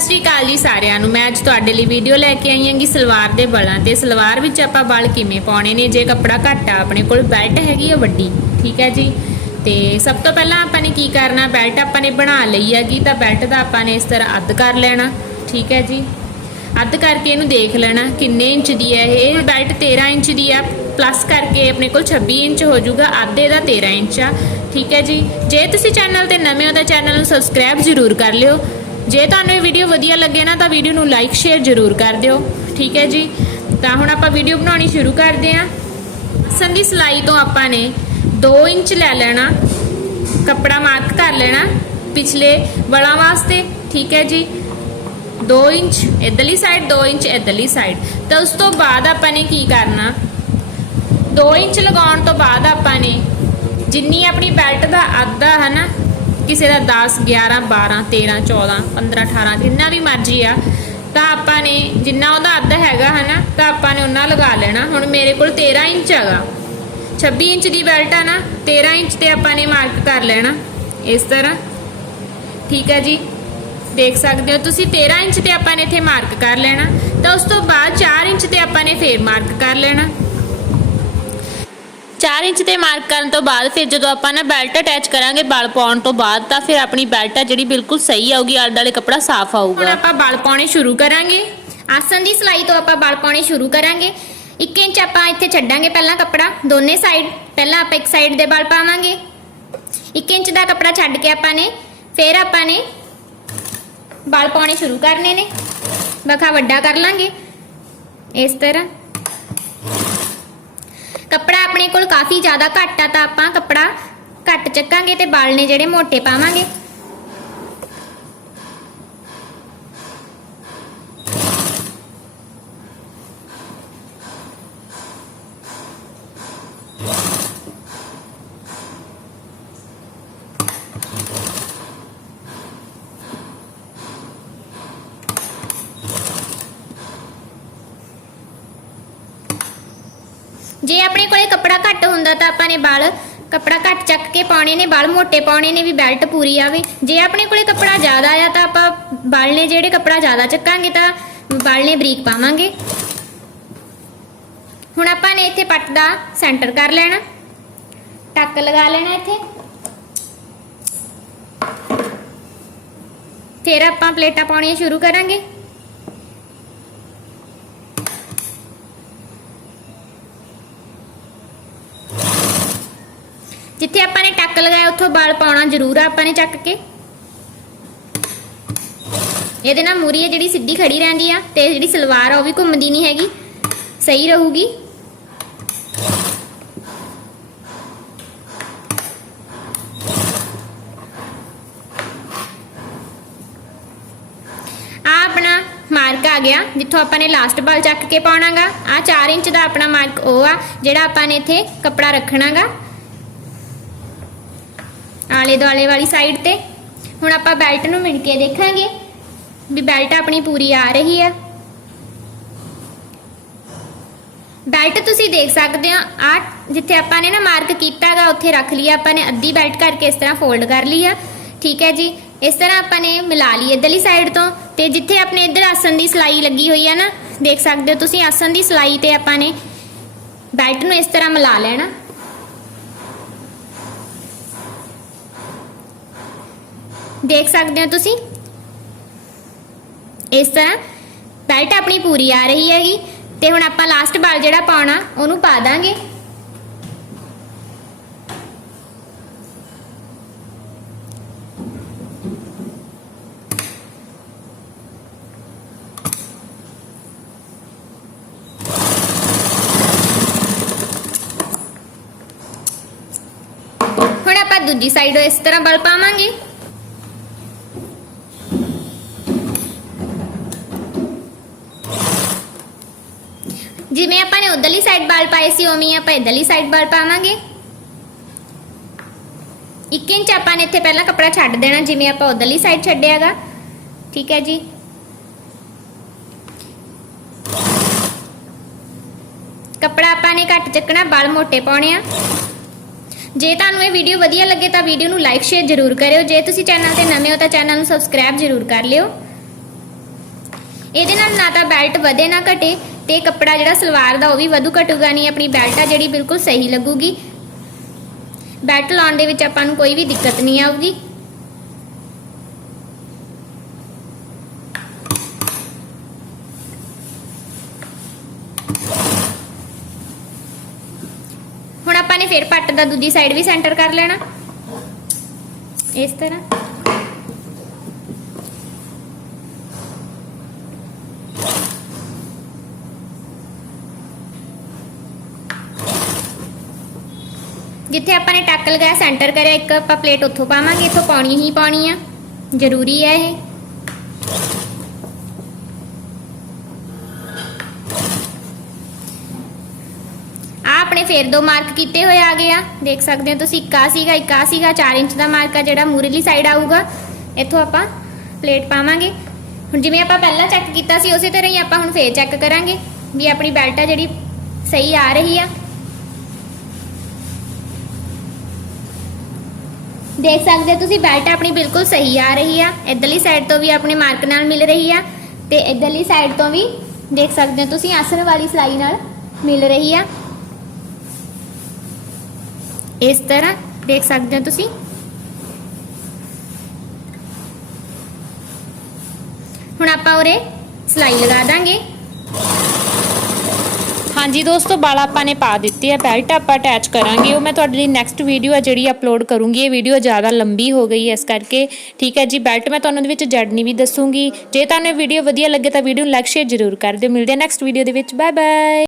ਸਤਿ ਸ਼੍ਰੀ ਅਕਾਲ ਜੀ ਸਾਰਿਆਂ ਨੂੰ। ਮੈਂ ਅੱਜ ਤੁਹਾਡੇ ਲਈ ਵੀਡੀਓ ਲੈ ਕੇ ਆਈ ਹਾਂਗੀ ਸਲਵਾਰ ਦੇ ਬਲਾਂ ਤੇ। ਸਲਵਾਰ ਵਿੱਚ ਆਪਾਂ ਬਲ ਕਿਵੇਂ ਪਾਉਣੇ ਨੇ? ਜੇ ਕੱਪੜਾ ਘੱਟ ਆ, ਆਪਣੇ ਕੋਲ ਬੈਲਟ ਹੈਗੀ ਆ ਵੱਡੀ, ਠੀਕ ਹੈ ਜੀ? ਤੇ ਸਭ ਤੋਂ ਪਹਿਲਾਂ ਆਪਾਂ ਨੇ ਕੀ ਕਰਨਾ? ਬੈਲਟ ਆਪਾਂ ਨੇ ਬਣਾ ਲਈ ਹੈਗੀ, ਤਾਂ ਬੈਲਟ ਦਾ ਆਪਾਂ ਨੇ ਇਸ ਤਰ੍ਹਾਂ ਅੱਧ ਕਰ ਲੈਣਾ, ਠੀਕ ਹੈ ਜੀ? ਅੱਧ ਕਰਕੇ ਇਹਨੂੰ ਦੇਖ ਲੈਣਾ ਕਿੰਨੇ ਇੰਚ ਦੀ ਹੈ ਇਹ। ਬੈਲਟ 13 ਇੰਚ ਦੀ ਆ ਪਲੱਸ ਕਰਕੇ ਆਪਣੇ ਕੋਲ 26 ਇੰਚ ਹੋ ਜਾਊਗਾ, ਅੱਧੇ ਦਾ 13 ਇੰਚ ਆ, ਠੀਕ ਹੈ ਜੀ? ਜੇ ਤੁਸੀਂ ਚੈਨਲ ਤੇ ਨਵੇਂ ਹੋ ਤਾਂ ਚੈਨਲ ਨੂੰ ਸਬਸਕ੍ਰਾਈਬ ਜ਼ਰੂਰ ਕਰ ਲਿਓ। ਜੇ ਤੁਹਾਨੂੰ ਇਹ ਵੀਡੀਓ ਵਧੀਆ ਲੱਗੇ ਨਾ ਤਾਂ ਵੀਡੀਓ ਨੂੰ ਲਾਈਕ ਸ਼ੇਅਰ ਜ਼ਰੂਰ ਕਰ ਦਿਓ। ਠੀਕ ਹੈ ਜੀ? ਤਾਂ ਹੁਣ ਆਪਾਂ ਵੀਡੀਓ ਬਣਾਉਣੀ ਸ਼ੁਰੂ ਕਰਦੇ ਹਾਂ। ਸੰਦੀ ਸਲਾਈ ਤੋਂ ਆਪਾਂ ਨੇ 2 ਇੰਚ ਲੈ ਲੈਣਾ, ਕੱਪੜਾ ਮਾਰਕ ਕਰ ਲੈਣਾ ਪਿਛਲੇ ਵਲਾਂ ਵਾਸਤੇ। ਠੀਕ ਹੈ ਜੀ? 2 ਇੰਚ ਇਧਰਲੀ ਸਾਈਡ 2 ਇੰਚ ਇਧਰਲੀ ਸਾਈਡ ਤਾਂ ਉਸ ਤੋਂ ਬਾਅਦ ਆਪਾਂ ਨੇ ਕੀ ਕਰਨਾ? 2 ਇੰਚ ਲਗਾਉਣ ਤੋਂ ਬਾਅਦ ਆਪਾਂ ਨੇ ਜਿੰਨੀ ਆਪਣੀ ਬੈਲਟ ਦਾ ਅੱਧਾ ਹੈ ਨਾ ਕਿਸੇ ਦਾ 10 11 12 13 14 15 18 ਜਿੰਨਾ ਵੀ ਮਰਜ਼ੀ ਆ, ਤਾਂ ਆਪਾਂ ਨੇ ਜਿੰਨਾ ਉਹਦਾ ਅੱਧ ਹੈਗਾ ਹੈ ਤਾਂ ਆਪਾਂ ਨੇ ਉਹਨਾਂ ਲਗਾ ਲੈਣਾ। ਹੁਣ ਮੇਰੇ ਕੋਲ 13 ਇੰਚ ਹੈਗਾ। 26 ਇੰਚ ਦੀ ਬੈਲਟ ਆ ਨਾ 13 ਇੰਚ ਤੇ ਆਪਾਂ ਨੇ ਮਾਰਕ ਕਰ ਲੈਣਾ, ਇਸ ਤਰ੍ਹਾਂ। ਠੀਕ ਹੈ ਜੀ? ਦੇਖ ਸਕਦੇ ਹੋ ਤੁਸੀਂ 13 ਇੰਚ ਤੇ ਆਪਾਂ ਨੇ ਇੱਥੇ ਮਾਰਕ ਕਰ ਲੈਣਾ, ਤਾਂ ਉਸ ਤੋਂ ਬਾਅਦ 4 ਇੰਚ ਤੇ ਆਪਾਂ ਨੇ ਫੇਰ ਮਾਰਕ ਕਰ ਲੈਣਾ। 4 ਇੰਚ ਤੇ ਮਾਰਕ ਕਰਨ ਤੋਂ ਬਾਅਦ ਫਿਰ ਜਦੋਂ ਆਪਾਂ ਨਾ ਬੈਲਟ ਅਟੈਚ ਕਰਾਂਗੇ ਬਲ ਪਾਉਣ ਤੋਂ ਬਾਅਦ ਤਾਂ ਫਿਰ ਆਪਣੀ ਬੈਲਟ ਆ ਜਿਹੜੀ ਬਿਲਕੁਲ ਸਹੀ ਆਊਗੀ ਆਲੇ ਦੁਆਲੇ ਕੱਪੜਾ ਸਾਫ਼ ਆਊਗਾ। ਹੁਣ ਆਪਾਂ ਬਲ ਪਾਉਣੇ ਸ਼ੁਰੂ ਕਰਾਂਗੇ। ਆਸਨ ਦੀ ਸਲਾਈ ਤੋਂ ਆਪਾਂ ਬਲ ਪਾਉਣੇ ਸ਼ੁਰੂ ਕਰਾਂਗੇ। 1 ਇੰਚ ਆਪਾਂ ਇੱਥੇ ਛੱਡਾਂਗੇ ਪਹਿਲਾਂ ਕੱਪੜਾ, ਦੋਨੇ ਸਾਈਡ ਪਹਿਲਾਂ ਆਪਾਂ ਇੱਕ ਸਾਈਡ ਦੇ ਬਲ ਪਾਵਾਂਗੇ। 1 ਇੰਚ ਦਾ ਕੱਪੜਾ ਛੱਡ ਕੇ ਆਪਾਂ ਨੇ ਫਿਰ ਆਪਾਂ ਨੇ ਬਲ ਪਾਉਣੇ ਸ਼ੁਰੂ ਕਰਨੇ ਨੇ। ਵਖਾ ਵੱਡਾ ਕਰ ਲਾਂਗੇ। ਇਸ ਤਰ੍ਹਾਂ। ਕੱਪੜਾ ਆਪਣੇ ਕੋਲ ਕਾਫੀ ਜ਼ਿਆਦਾ ਘੱਟ ਆ, ਤਾਂ ਆਪਾਂ ਕੱਪੜਾ ਘੱਟ ਚੱਕਾਂਗੇ ਤੇ ਬਲ ਨੇ ਜਿਹੜੇ ਮੋਟੇ ਪਾਵਾਂਗੇ। ਜੇ ਆਪਣੇ ਕੋਲੇ ਕੱਪੜਾ ਘੱਟ ਹੁੰਦਾ ਤਾਂ ਆਪਾਂ ਨੇ ਬਾਲ ਕੱਪੜਾ ਘੱਟ ਚੱਕ ਕੇ ਪਾਉਣੇ ਨੇ, ਬਲ ਮੋਟੇ ਪਾਉਣੇ ਨੇ ਵੀ ਬੈਲਟ ਪੂਰੀ ਆਵੇ। ਜੇ ਆਪਣੇ ਕੋਲੇ ਕੱਪੜਾ ਜ਼ਿਆਦਾ ਆ ਤਾਂ ਆਪਾਂ ਬਲ ਨੇ ਜਿਹੜੇ ਕੱਪੜਾ ਜ਼ਿਆਦਾ ਚੱਕਾਂਗੇ ਤਾਂ ਬਲ ਨੇ ਬਰੀਕ ਪਾਵਾਂਗੇ। ਹੁਣ ਆਪਾਂ ਨੇ ਇੱਥੇ ਪੱਟ ਦਾ ਸੈਂਟਰ ਕਰ ਲੈਣਾ। ਟੱਕ ਲਗਾ ਲੈਣਾ ਇੱਥੇ। ਫਿਰ ਆਪਾਂ ਪਲੇਟਾਂ ਪਾਉਣੀਆਂ ਸ਼ੁਰੂ ਕਰਾਂਗੇ। ਜਿੱਥੇ ਆਪਾਂ ਨੇ ਟੱਕ ਲਗਾਇਆ, ਉੱਥੋਂ ਬਾਲ ਪਾਉਣਾ ਜ਼ਰੂਰ ਆ ਆਪਾਂ ਨੇ ਚੱਕ ਕੇ। ਇਹਦੇ ਨਾਲ ਮੂਰੀ ਹੈ ਜਿਹੜੀ ਸਿੱਧੀ ਖੜੀ ਰਹਿੰਦੀ ਆ ਤੇ ਜਿਹੜੀ ਸਲਵਾਰ ਆ ਉਹ ਵੀ ਘੁੰਮਦੀ ਨਹੀਂ ਹੈਗੀ। ਸਹੀ ਰਹੂਗੀ। ਆ ਆਪਣਾ ਮਾਰਕ ਆ ਗਿਆ, ਜਿੱਥੋਂ ਆਪਾਂ ਨੇ ਲਾਸਟ ਬਾਲ ਚੱਕ ਕੇ ਪਾਉਣਾਗਾ। ਆ 4 ਇੰਚ ਦਾ ਆਪਣਾ ਮਾਰਕ ਉਹ ਆ, ਜਿਹੜਾ ਆਪਾਂ ਨੇ ਇੱਥੇ ਕੱਪੜਾ ਰੱਖਣਾਗਾ। ਆਲੇ ਦੁਆਲੇ ਵਾਲੀ ਸਾਈਡ ਤੇ। ਹੁਣ ਆਪਾਂ ਬੈਲਟ ਨੂੰ ਮਿਣ ਕੇ ਦੇਖਾਂਗੇ ਵੀ ਬੈਲਟ ਆਪਣੀ ਪੂਰੀ ਆ ਰਹੀ ਆ। ਬੈਲਟ ਤੁਸੀਂ ਦੇਖ ਸਕਦੇ ਹੋ ਆ ਜਿੱਥੇ ਆਪਾਂ ਨੇ ਨਾ ਮਾਰਕ ਕੀਤਾਗਾ, ਉੱਥੇ ਰੱਖ ਲਈ ਆਪਾਂ ਨੇ, ਅੱਧੀ ਬੈਲਟ ਕਰਕੇ ਇਸ ਤਰ੍ਹਾਂ ਫੋਲਡ ਕਰ ਲਈ ਆ। ਠੀਕ ਹੈ ਜੀ, ਇਸ ਤਰ੍ਹਾਂ ਆਪਾਂ ਨੇ ਮਿਲਾ ਲਈ ਇਧਰਲੀ ਸਾਈਡ ਤੋਂ। ਤੇ ਜਿੱਥੇ ਆਪਣੇ ਇਧਰ ਆਸਨ ਦੀ ਸਲਾਈ ਲੱਗੀ ਹੋਈ ਆ ਨਾ, ਦੇਖ ਸਕਦੇ ਹੋ ਤੁਸੀਂ ਆਸਨ ਦੀ ਸਲਾਈ ਤੇ ਆਪਾਂ ਨੇ ਬੈਲਟ ਨੂੰ ਇਸ ਤਰ੍ਹਾਂ ਮਿਲਾ ਲੈਣਾ। ਦੇਖ ਸਕਦੇ ਹੋ ਤੁਸੀਂ। ਇਸ ਤਰ੍ਹਾਂ ਬੈਲਟ ਆਪਣੀ ਪੂਰੀ ਆ ਰਹੀ ਹੈਗੀ ਤੇ ਹੁਣ ਆਪਾਂ ਲਾਸਟ ਬਾਲ ਜਿਹੜਾ ਪਾਉਣਾ, ਉਹਨੂੰ ਪਾ ਦਾਂਗੇ। ਹੁਣ ਆਪਾਂ ਦੂਜੀ ਸਾਈਡ ਇਸ ਤਰ੍ਹਾਂ ਬਲ ਪਾਵਾਂਗੇ। ਜਿਵੇਂ ਆਪਾਂ ਨੇ ਉਧਰਲੀ ਸਾਈਡ ਬਾਲ ਪਾਏ ਸੀ, ਉਵੇਂ ਹੀ ਆਪਾਂ ਇਧਰਲੀ ਸਾਈਡ ਬਾਲ ਪਾਵਾਂਗੇ। 1 ਇੰਚ ਆਪਾਂ ਨੇ ਇੱਥੇ ਪਹਿਲਾਂ ਕੱਪੜਾ ਛੱਡ ਦੇਣਾ, ਜਿਵੇਂ ਆਪਾਂ ਉਧਰਲੀ ਸਾਈਡ ਛੱਡਿਆਗਾ। ਠੀਕ ਹੈ ਜੀ। ਕੱਪੜਾ ਆਪਾਂ ਨੇ ਘੱਟ ਚੱਕਣਾ ਬਲ ਮੋਟੇ ਪਾਉਣੇ ਆ। ਜੇ ਤੁਹਾਨੂੰ ਇਹ ਵੀਡੀਓ ਵਧੀਆ ਲੱਗੇ ਤਾਂ ਵੀਡੀਓ ਨੂੰ ਲਾਈਕ ਸ਼ੇਅਰ ਜ਼ਰੂਰ ਕਰਿਓ। ਜੇ ਤੁਸੀਂ ਚੈਨਲ ਤੇ ਨਵੇਂ ਹੋ ਤਾਂ ਚੈਨਲ ਨੂੰ ਸਬਸਕ੍ਰਾਈਬ ਜ਼ਰੂਰ ਕਰ ਲਿਓ। ਇਹਦੇ ਨਾਲ ਨਾ ਤਾਂ ਬੈਲਟ ਵਧੇ ਨਾ ਘਟੇ। ਤੇ ਕੱਪੜਾ ਜਿਹੜਾ ਸਲਵਾਰ ਦਾ ਉਹ ਵੀ ਵਧੂ ਘਟੂਗਾ ਨਹੀਂ, ਆਪਣੀ ਬੈਲਟ ਆ ਜਿਹੜੀ ਬਿਲਕੁਲ ਸਹੀ ਲੱਗੂਗੀ। ਬੈਲਟ ਲਾਉਣ ਦੇ ਵਿੱਚ ਆਪਾਂ ਨੂੰ ਕੋਈ ਵੀ ਦਿੱਕਤ ਨਹੀਂ ਆਊਗੀ। ਹੁਣ ਆਪਾਂ ਨੇ ਫਿਰ ਪੱਟ ਦਾ ਦੂਜੀ ਸਾਈਡ ਵੀ ਸੈਂਟਰ ਕਰ ਲੈਣਾ। ਇਸ ਤਰ੍ਹਾਂ। ਜਿੱਥੇ ਆਪਾਂ ਨੇ ਟੱਕ ਲਗਾਇਆ ਸੈਂਟਰ ਕਰਿਆ, ਇੱਕ ਆਪਾਂ ਪਲੇਟ ਉੱਥੋਂ ਪਾਵਾਂਗੇ, ਇੱਥੋਂ ਪਾਉਣੀ ਹੀ ਪਾਉਣੀ ਆ। ਜ਼ਰੂਰੀ ਹੈ ਇਹ। ਆ ਆਪਣੇ ਫੇਰ ਦੋ ਮਾਰਕ ਕੀਤੇ ਹੋਏ ਆ ਗਏ ਆ। ਦੇਖ ਸਕਦੇ ਹੋ ਤੁਸੀਂ, ਇੱਕ ਆ ਸੀਗਾ, ਇੱਕ ਆ ਸੀਗਾ 4 ਇੰਚ ਦਾ ਮਾਰਕ ਆ ਜਿਹੜਾ ਮੂਰਲੀ ਸਾਈਡ ਆਊਗਾ। ਇੱਥੋਂ ਆਪਾਂ ਪਲੇਟ ਪਾਵਾਂਗੇ। ਹੁਣ ਜਿਵੇਂ ਆਪਾਂ ਪਹਿਲਾਂ ਚੈੱਕ ਕੀਤਾ ਸੀ, ਉਸੇ ਤਰ੍ਹਾਂ ਹੀ ਆਪਾਂ ਹੁਣ ਫੇਰ ਚੈੱਕ ਕਰਾਂਗੇ ਵੀ ਆਪਣੀ ਬੈਲਟ ਆ ਜਿਹੜੀ ਸਹੀ ਆ ਰਹੀ ਆ। ਦੇਖ ਸਕਦੇ ਹੋ ਤੁਸੀਂ, ਬੈਲਟ ਆਪਣੀ ਬਿਲਕੁਲ ਸਹੀ ਆ ਰਹੀ ਆ। ਇਧਰਲੀ ਸਾਈਡ ਤੋਂ ਵੀ ਆਪਣੇ ਮਾਰਕ ਨਾਲ ਮਿਲ ਰਹੀ ਆ ਤੇ ਇਧਰਲੀ ਸਾਈਡ ਤੋਂ ਵੀ ਦੇਖ ਸਕਦੇ ਹੋ ਤੁਸੀਂ, ਆਸਣ ਵਾਲੀ ਸਲਾਈ ਨਾਲ ਮਿਲ ਰਹੀ ਆ। ਇਸ ਤਰ੍ਹਾਂ ਦੇਖ ਸਕਦੇ ਹੋ ਤੁਸੀਂ। ਹੁਣ ਆਪਾਂ ਉਰੇ ਸਲਾਈ ਲਗਾ ਦਾਂਗੇ। ਹਾਂਜੀ ਦੋਸਤੋ ਵਾਲ ਆਪਾਂ ਨੇ ਪਾ ਦਿੱਤੇ ਆ ਬੈਲਟ ਆਪਾਂ ਅਟੈਚ ਕਰਾਂਗੇ। ਉਹ ਮੈਂ ਤੁਹਾਡੇ ਲਈ ਨੈਕਸਟ ਵੀਡੀਓ ਆ ਜਿਹੜੀ ਅਪਲੋਡ ਕਰੂੰਗੀ। ਇਹ ਵੀਡੀਓ ਜ਼ਿਆਦਾ ਲੰਬੀ ਹੋ ਗਈ ਹੈ ਇਸ ਕਰਕੇ। ਠੀਕ ਹੈ ਜੀ ਬੈਲਟ ਮੈਂ ਤੁਹਾਨੂੰ ਉਹਦੇ ਵਿੱਚ ਜੜਨੀ ਵੀ ਦੱਸੂਗੀ। ਜੇ ਤੁਹਾਨੂੰ ਇਹ ਵੀਡੀਓ ਵਧੀਆ ਲੱਗੇ ਤਾਂ ਵੀਡੀਓ ਨੂੰ ਲਾਈਕ ਸ਼ੇਅਰ ਜ਼ਰੂਰ ਕਰ ਦਿਓ। ਮਿਲਦੇ ਆ ਨੈਕਸਟ ਵੀਡੀਓ ਦੇ ਵਿੱਚ। Bye bye